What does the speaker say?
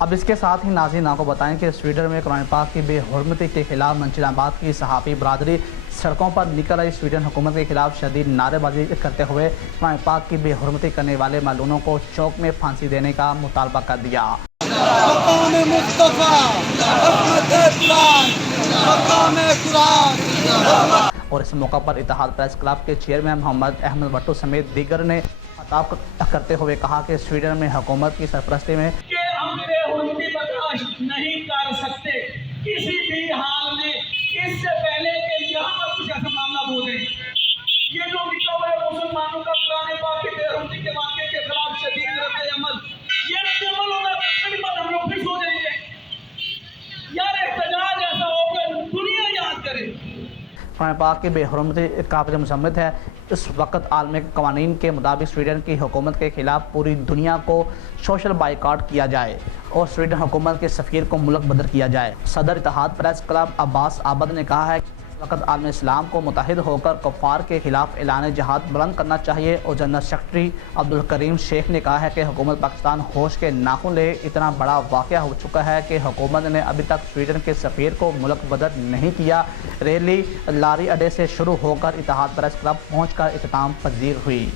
اب اس کے ساتھ ہی ناظرین آپ کو بتائیں کہ سویڈن میں قرآن پاک کی بے حرمتی کے خلاف منشور آباد کی صحافی برادری سڑکوں پر نکل آئی۔ سویڈن حکومت کے خلاف شدید نعرے بازی کرتے ہوئے قرآن پاک کی بے حرمتی کرنے والے معلوموں کو چوک میں پھانسی دینے کا مطالبہ کر دیا۔ مقام مصطفیٰ حکمت قرآن، مقام قرآن۔ اور اس موقع پر اتحاد پریس کلب کے چیئرمین محمد احمد بٹو سمیت دیگر نے خطاب کرتے ہوئے کہا کہ سویڈن میں حکومت کی سرپرستی میں ہم بے حرمتی برداشت نہیں کر سکتے کسی بھی حال میں، اس سے پہلے کہ یہاں پر کچھ ایسا معاملہ ہو جائے۔ یہ جو لکھا ہوا ہے مسلمانوں کا قرآن پاک کی بے حرمتی کے واقعے کے خلاف شدید رد عمل، یہ رد عمل ہوگا تو کبھی بعد ہم لوگ پھر سو جائیں گے۔ یار احتجاج ایسا ہوگا دنیا یاد کرے۔ قرآن پاک کی بے حرمتی قابل مذمت ہے۔ اس وقت عالمی قوانین کے مطابق سویڈن کی حکومت کے خلاف پوری دنیا کو سوشل بائیکاٹ کیا جائے اور سویڈن حکومت کے سفیر کو ملک بدر کیا جائے۔ صدر اتحاد پریس کلب عباس عابد نے کہا ہے کہ اس وقت عالم اسلام کو متحد ہو کر کفار کے خلاف اعلان جہاد بلند کرنا چاہیے۔ اور جنرل سیکرٹری عبدالکریم شیخ نے کہا ہے کہ حکومت پاکستان ہوش کے ناخن لے، اتنا بڑا واقعہ ہو چکا ہے کہ حکومت نے ابھی تک سویڈن کے سفیر کو ملک بدر نہیں کیا۔ ریلی لاری اڈے سے شروع ہو کر اتحاد پریس کلب پہنچ کر اختتام پذیر ہوئی۔